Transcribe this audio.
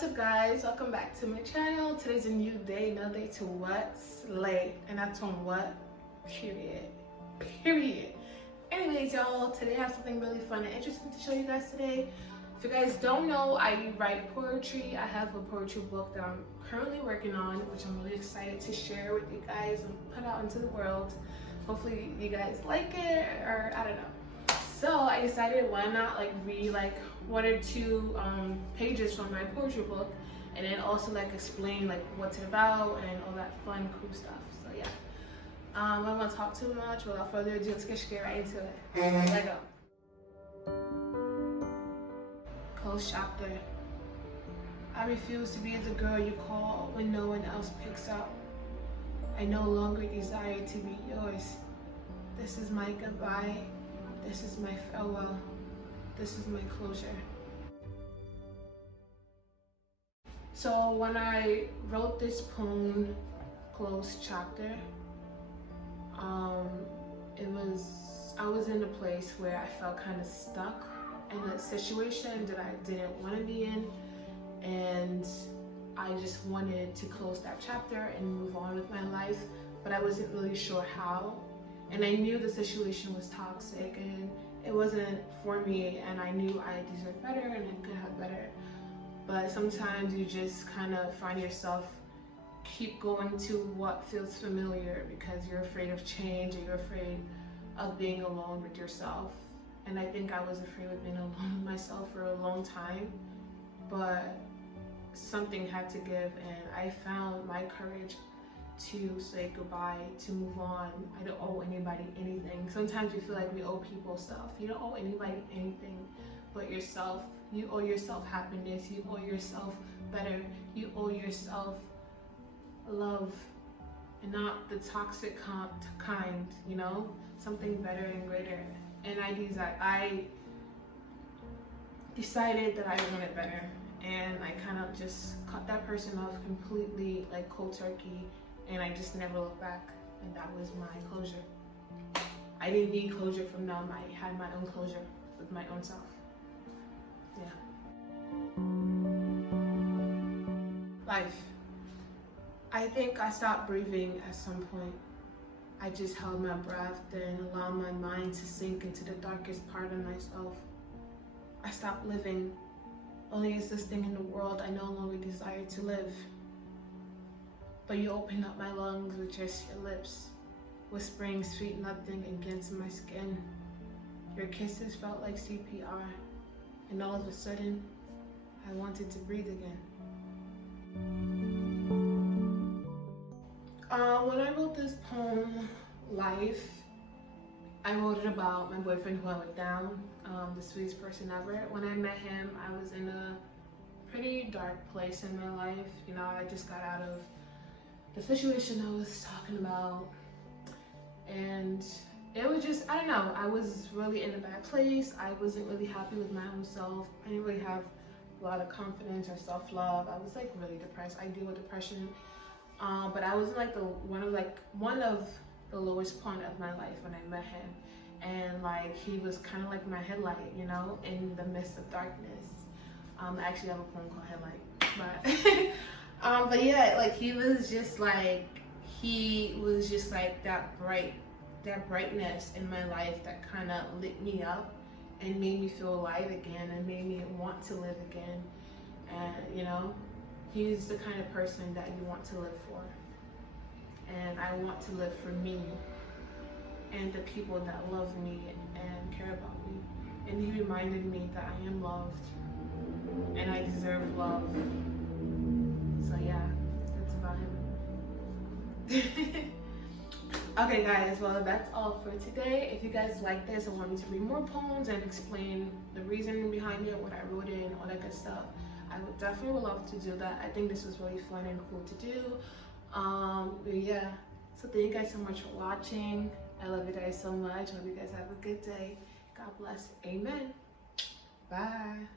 What's up, guys? Welcome back to my channel. Today's a new day, another day to what? Slay. And that's on what? Period. Anyways, y'all, today I have something really fun and interesting to show you guys today. If you guys don't know, I write poetry. I have a poetry book that I'm currently working on, which I'm really excited to share with you guys and put out into the world. Hopefully you guys like it, or I don't know. So I decided, why not read one or two pages from my poetry book, and then also explain what's it about and all that fun, cool stuff. So yeah, I don't want to talk too much. Without further ado, let's get right into it. Let go. Close chapter. I refuse to be the girl you call when no one else picks up. I no longer desire to be yours. This is my goodbye. This is my farewell. This is my closure. So when I wrote this poem, Close Chapter, I was in a place where I felt kind of stuck in a situation that I didn't want to be in, and I just wanted to close that chapter and move on with my life, but I wasn't really sure how. And I knew the situation was toxic and it wasn't for me, and I knew I deserved better and I could have better. But sometimes you just kind of find yourself keep going to what feels familiar because you're afraid of change, or you're afraid of being alone with yourself. And I think I was afraid of being alone with myself for a long time, but something had to give, and I found my courage to say goodbye, to move on. I don't owe anybody anything. Sometimes we feel like we owe people stuff. You don't owe anybody anything but yourself. You owe yourself happiness. You owe yourself better. You owe yourself love, and not the toxic kind, you know? Something better and greater. And I decided that I wanted better, and I kind of just cut that person off completely, cold turkey, and I just never looked back, and that was my closure. I didn't need closure from them. I had my own closure with my own self. Yeah. Life. I think I stopped breathing at some point. I just held my breath, then allowed my mind to sink into the darkest part of myself. I stopped living, only existing in the world I no longer desire to live. But you opened up my lungs with just your lips, whispering sweet nothing against my skin. Your kisses felt like CPR, and all of a sudden, I wanted to breathe again. When I wrote this poem, Life, I wrote it about my boyfriend who I let down, the sweetest person ever. When I met him, I was in a pretty dark place in my life. You know, I just got out of the situation I was talking about, and it was just, I don't know, I was really in a bad place. I wasn't really happy with my own self. I didn't really have a lot of confidence or self-love. I was really depressed. I deal with depression, but I was one of the lowest point of my life when I met him, and he was kind of like my headlight, you know, in the midst of darkness. I actually have a poem called Headlight, but yeah, he was just that brightness in my life that kind of lit me up and made me feel alive again and made me want to live again. And you know, he's the kind of person that you want to live for, and I want to live for me and the people that love me and care about me. And he reminded me that I am loved and I deserve love. So yeah, that's about him. Okay guys, well that's all for today. If you guys like this and want me to read more poems and explain the reasoning behind it, what I wrote it, and all that good stuff, I would definitely love to do that. I think this was really fun and cool to do. But yeah, so thank you guys so much for watching. I love you guys so much. Hope you guys have a good day. God bless. Amen. Bye.